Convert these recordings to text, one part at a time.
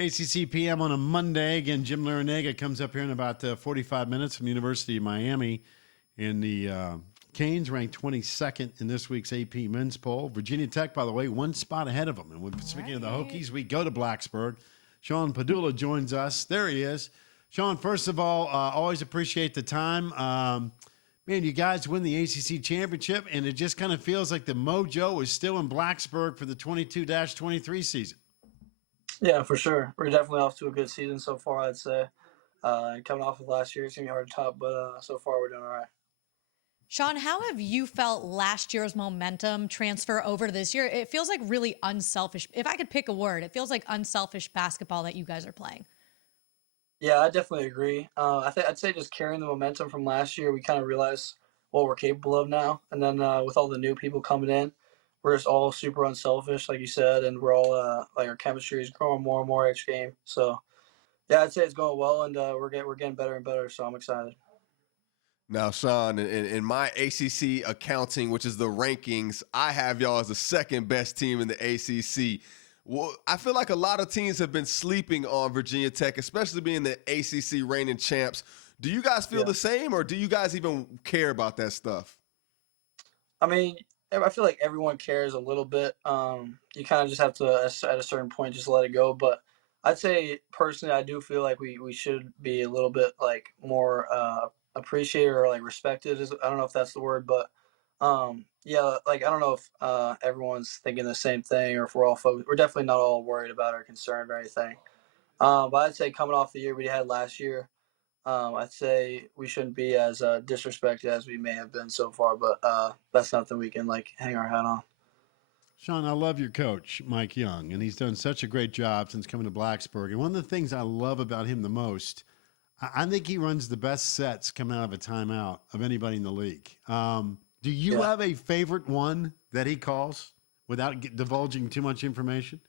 ACC PM on a Monday. Again, Jim Larinaga comes up here in about 45 minutes from the University of Miami. And the Canes ranked 22nd in this week's AP men's poll. Virginia Tech, by the way, one spot ahead of them. And speaking of the Hokies, we go to Blacksburg. Sean Pedulla joins us. There he is. Sean, first of all, always appreciate the time. Man, you guys win the ACC championship, and it just kind of feels like the mojo is still in Blacksburg for the 22-23 season. Yeah, for sure. We're definitely off to a good season so far, I'd say. Coming off of last year, it's going to be hard to top, but so far we're doing all right. Sean, how have you felt last year's momentum transfer over to this year? It feels like really unselfish. If I could pick a word, it feels like unselfish basketball that you guys are playing. Yeah, I definitely agree. I'd say just carrying the momentum from last year, we kind of realized what we're capable of now. And then with all the new people coming in, we're just all super unselfish, like you said, and we're all like our chemistry is growing more and more each game. So, yeah, I'd say it's going well, and we're getting better and better. So I'm excited. Now, Sean, in my ACC accounting, which is the rankings, I have y'all as the second best team in the ACC. Well, I feel like a lot of teams have been sleeping on Virginia Tech, especially being the ACC reigning champs. Do you guys feel the same, or do you guys even care about that stuff? I mean, I feel like everyone cares a little bit. You kind of just have to, at a certain point, just let it go. But I'd say, personally, I do feel like we should be a little bit, like, more appreciated or, like, respected. I don't know if that's the word, but, yeah, like, I don't know if everyone's thinking the same thing or if we're all focused. We're definitely not all worried about or concerned or anything. But I'd say coming off the year we had last year, I'd say we shouldn't be as disrespected as we may have been so far, but that's nothing we can like hang our hat on. Sean, I love your coach, Mike Young, and he's done such a great job since coming to Blacksburg. And one of the things I love about him the most, I think he runs the best sets coming out of a timeout of anybody in the league. Do you have a favorite one that he calls without divulging too much information?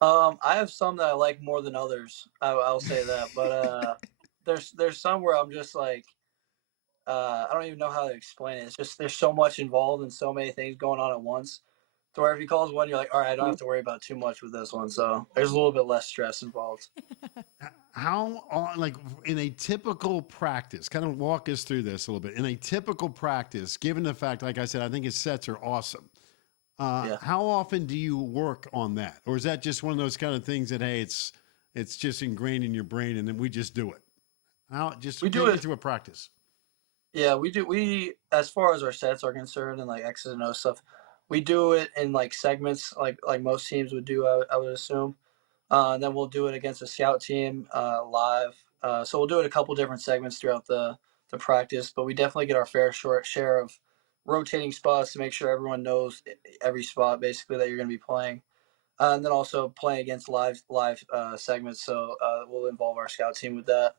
I have some that I like more than others. I'll say that, but there's some where I'm just like, I don't even know how to explain it. It's just there's so much involved and so many things going on at once. To where if he calls one, you're like, all right, I don't have to worry about too much with this one. So there's a little bit less stress involved. How, like in a typical practice, kind of walk us through this a little bit. In a typical practice, given the fact, like I said, I think his sets are awesome. How often do you work on that? Or is that just one of those kind of things that, hey, it's just ingrained in your brain and then we just do it? We do it through a practice. Yeah, we do. As far as our sets are concerned and like X's and O stuff, we do it in like segments, like most teams would do. I would assume. And then we'll do it against a scout team live. So we'll do it a couple different segments throughout the practice. But we definitely get our fair share of rotating spots to make sure everyone knows every spot basically that you're going to be playing. And then also playing against live segments. So we'll involve our scout team with that.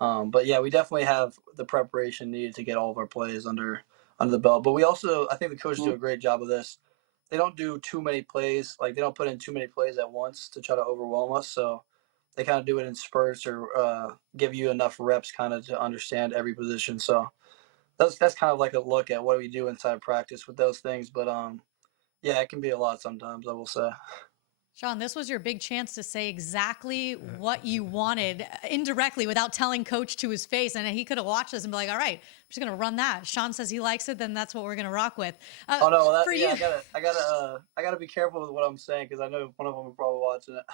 But yeah, we definitely have the preparation needed to get all of our plays under the belt. But we also, I think the coaches do a great job of this. They don't do too many plays. Like they don't put in too many plays at once to try to overwhelm us. So they kind of do it in spurts or give you enough reps kind of to understand every position. So that's kind of like a look at what we do inside practice with those things. But yeah, it can be a lot sometimes, I will say. Sean, this was your big chance to say exactly what you wanted indirectly without telling coach to his face. And he could have watched this and be like, all right, I'm just going to run that. Sean says he likes it. Then that's what we're going to rock with. I gotta be careful with what I'm saying. Cause I know one of them will probably watching it.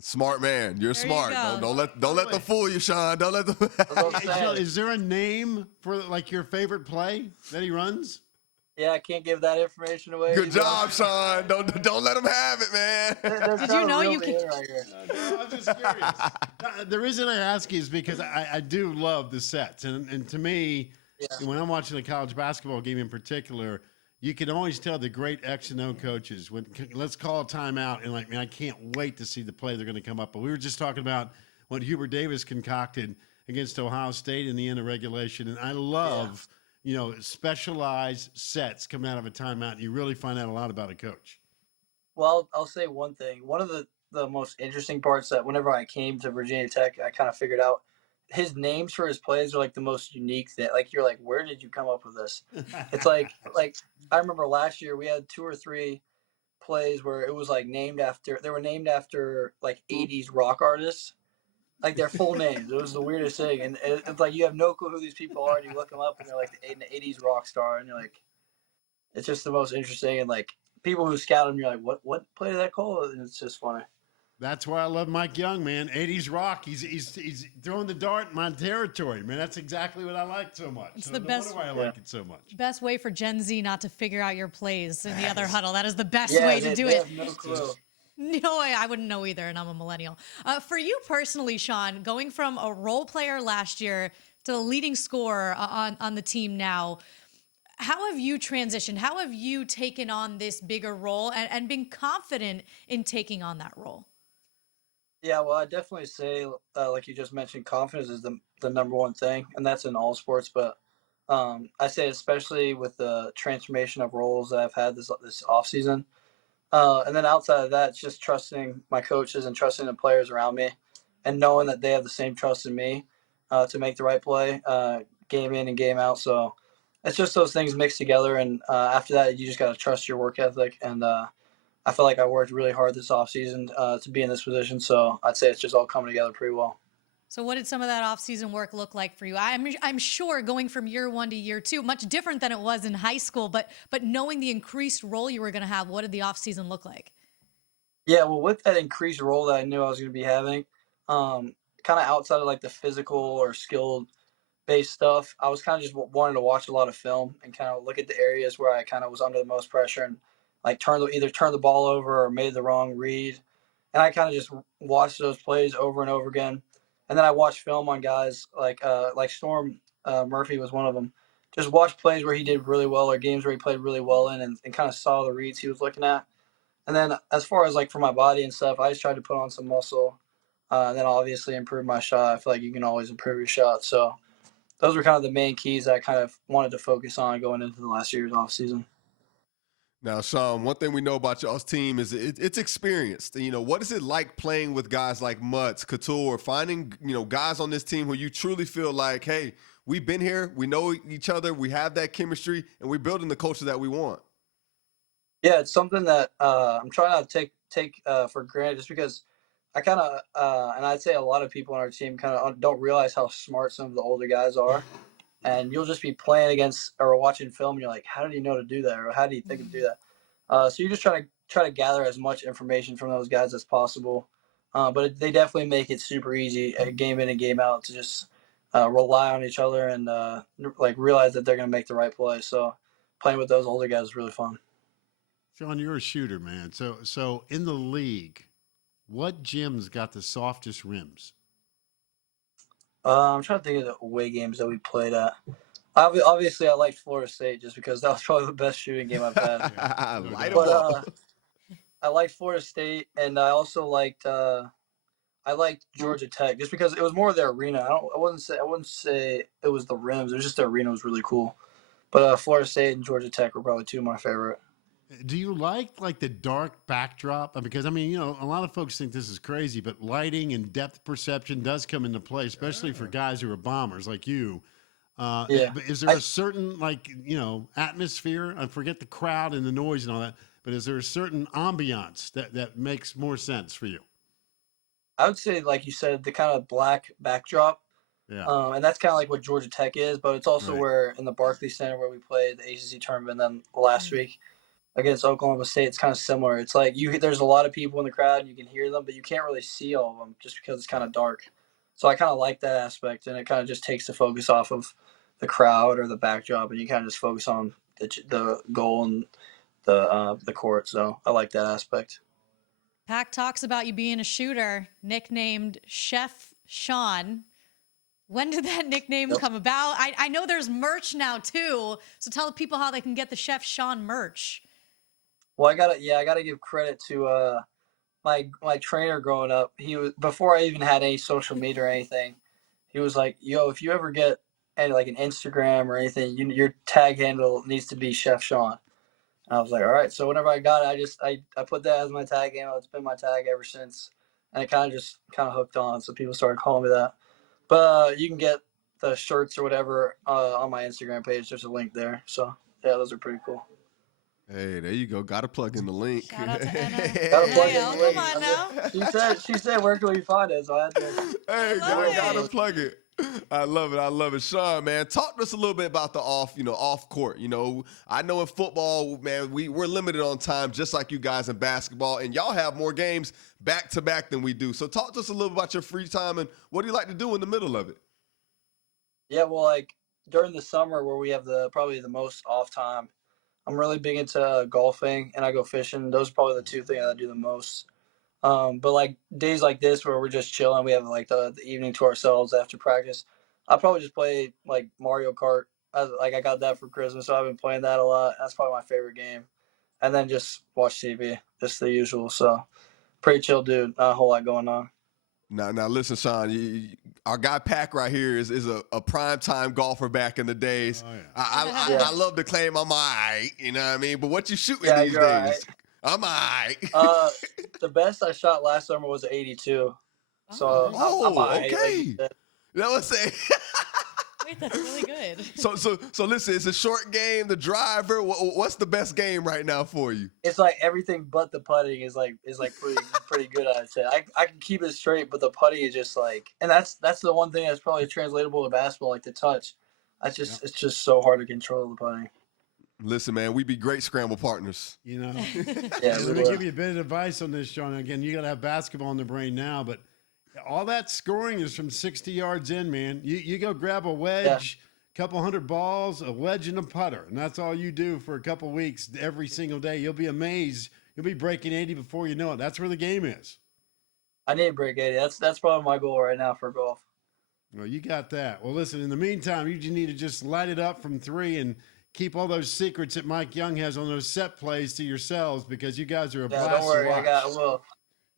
Smart man. You're smart. Don't let them fool you, Sean. Don't let them. Is there a name for like your favorite play that he runs? Yeah, I can't give that information away. Good job, Sean. Don't let him have it, man. Did you know you can? Right here. No, I'm just curious. The reason I ask is because I do love the sets, and to me, when I'm watching a college basketball game in particular, you can always tell the great X and O coaches when let's call a timeout and like, man, I can't wait to see the play they're going to come up. But we were just talking about what Hubert Davis concocted against Ohio State in the end of regulation, and I love. Specialized sets coming out of a timeout, and you really find out a lot about a coach. Well, I'll say one thing. One of the most interesting parts that whenever I came to Virginia Tech, I kind of figured out his names for his plays are like the most unique thing. Like you're like, where did you come up with this? It's like I remember last year we had 2 or 3 plays where it was like they were named after like 80s rock artists, like their full names. It was the weirdest thing, and it's like you have no clue who these people are, and you look them up, and they're like an '80s rock star, and you're like, it's just the most interesting. And like people who scout them, you're like, what play did that call? And it's just funny. That's why I love Mike Young, man. 80s rock. He's throwing the dart in my territory, man. That's exactly what I like so much. It's so the no best- wonder why I like it so much. Best way for Gen Z not to figure out your plays in the other huddle. That is the best Yeah, way to do they it. have no clue. No, I wouldn't know either, and I'm a millennial. For you personally, Sean, going from a role player last year to the leading scorer on the team now, how have you transitioned? How have you taken on this bigger role and been confident in taking on that role? Yeah, well, I definitely say, like you just mentioned, confidence is the number one thing, and that's in all sports. But I say especially with the transformation of roles that I've had this off season, and then outside of that, it's just trusting my coaches and trusting the players around me, and knowing that they have the same trust in me to make the right play, game in and game out. So it's just those things mixed together, and after that, you just got to trust your work ethic and. I feel like I worked really hard this offseason to be in this position, so I'd say it's just all coming together pretty well. So what did some of that off-season work look like for you? I'm sure going from year one to year two, much different than it was in high school, but knowing the increased role you were going to have, what did the off-season look like? Yeah, well, with that increased role that I knew I was going to be having, kind of outside of like the physical or skill based stuff, I was kind of just wanting to watch a lot of film and kind of look at the areas where I kind of was under the most pressure and like either turn the ball over or made the wrong read. And I kind of just watched those plays over and over again. And then I watched film on guys like Storm Murphy was one of them. Just watch plays where he did really well or games where he played really well in and kind of saw the reads he was looking at. And then as far as like for my body and stuff, I just tried to put on some muscle and then obviously improve my shot. I feel like you can always improve your shot. So those were kind of the main keys that I kind of wanted to focus on going into the last year's off season. Now, Sean, one thing we know about y'all's team is it's experienced. You know, what is it like playing with guys like Mutz, Couture, finding, guys on this team who you truly feel like, hey, we've been here, we know each other, we have that chemistry, and we're building the culture that we want? Yeah, it's something that I'm trying not to take for granted just because I kind of, and I'd say a lot of people on our team kind of don't realize how smart some of the older guys are. And you'll just be playing against or watching film, and you're like, how did he know to do that? Or how do you think to do that? So you're just trying to gather as much information from those guys as possible. But they definitely make it super easy, game in and game out, to just rely on each other and like realize that they're going to make the right play. So playing with those older guys is really fun. Sean, you're a shooter, man. So in the league, what gym's got the softest rims? I'm trying to think of the away games that we played at. Obviously, I liked Florida State just because that was probably the best shooting game I've had. Yeah, Light 'em But up. I liked Florida State, and I also liked Georgia Tech just because it was more of their arena. I wouldn't say it was the rims. It was just the arena was really cool. But Florida State and Georgia Tech were probably two of my favorite. Do you like the dark backdrop? Because I mean, a lot of folks think this is crazy, but lighting and depth perception does come into play, especially for guys who are bombers like you. Yeah. But is there a certain atmosphere? I forget the crowd and the noise and all that, but is there a certain ambiance that makes more sense for you? I would say, like you said, the kind of black backdrop. Yeah. And that's kind of like what Georgia Tech is, but it's also Right. where in the Barclays Center where we played the ACC tournament, and then last week against Oklahoma State, it's kind of similar. It's like there's a lot of people in the crowd, and you can hear them, but you can't really see all of them just because it's kind of dark. So I kind of like that aspect, and it kind of just takes the focus off of the crowd or the backdrop, and you kind of just focus on the goal and the court. So I like that aspect. Pac talks about you being a shooter, nicknamed Chef Sean. When did that nickname come about? I know there's merch now too, so tell the people how they can get the Chef Sean merch. Well, I gotta give credit to my trainer growing up. He was, before I even had any social media or anything, he was like, "Yo, if you ever get like an Instagram or anything, your tag handle needs to be Chef Sean." And I was like, "All right." So whenever I got it, I put that as my tag handle. It's been my tag ever since, and it kind of hooked on. So people started calling me that. But you can get the shirts or whatever on my Instagram page. There's a link there. So yeah, those are pretty cool. Hey, there you go. Got to plug in the link. Shout out to Anna. Gotta plug Hey, in oh, the come link. on now. She said, where can we find it? So I had to. Hey, love gotta it. plug it. I love it. I love it. Sean, man, talk to us a little bit about the off court. I know in football, man, we're limited on time, just like you guys in basketball, and y'all have more games back to back than we do. So talk to us a little about your free time and what do you like to do in the middle of it? Yeah, well, like during the summer where we have probably the most off time, I'm really big into golfing and I go fishing. Those are probably the two things I do the most. But like days like this where we're just chilling, we have like the evening to ourselves after practice. I probably just play like Mario Kart. I got that for Christmas, so I've been playing that a lot. That's probably my favorite game. And then just watch TV, just the usual. So pretty chill, dude. Not a whole lot going on. Now, listen, Sean. Our guy Pac right here is a prime time golfer back in the days. Oh, yeah. Yeah. I love to claim I'm all right, you know what I mean? But what you shooting Yeah, these you're days? all right. I'm all right. The best I shot last summer was 82. So Oh, I'm all right, like you okay. said. That was saying. wait, that's really good. So listen, it's a short game. The driver. What's the best game right now for you? It's like everything but the putting is pretty good. I'd say I can keep it straight, but the putting is just like, and that's the one thing that's probably translatable to basketball, like the touch. It's just so hard to control the putting. Listen, man, we be great scramble partners. Yeah, Let me give you a bit of advice on this, Sean. Again, you got to have basketball in the brain now, but all that scoring is from 60 yards in, man. You go grab a wedge, couple hundred balls, a wedge and a putter, and that's all you do for a couple weeks every single day. You'll be amazed. You'll be breaking 80 before you know it. That's where the game is. I need to break 80. That's probably my goal right now for golf. Well, you got that. Well, listen, in the meantime, you just need to just light it up from three and keep all those secrets that Mike Young has on those set plays to yourselves because you guys are a blast Don't worry, to watch. I will. All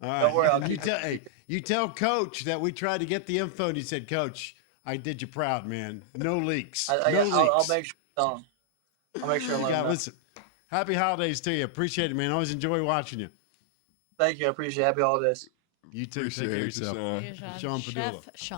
right. Don't worry, And you tell Coach that we tried to get the info, and he said, Coach, I did you proud, man. No leaks. No leaks. I'll make sure I tell him. I'll make sure I You let him got, know. listen, happy holidays to you. Appreciate it, man. Always enjoy watching you. Thank you. I appreciate it. Happy holidays. You too. Appreciate Take care of it, yourself. Sean. See you, Sean Chef Pedulla. Sean.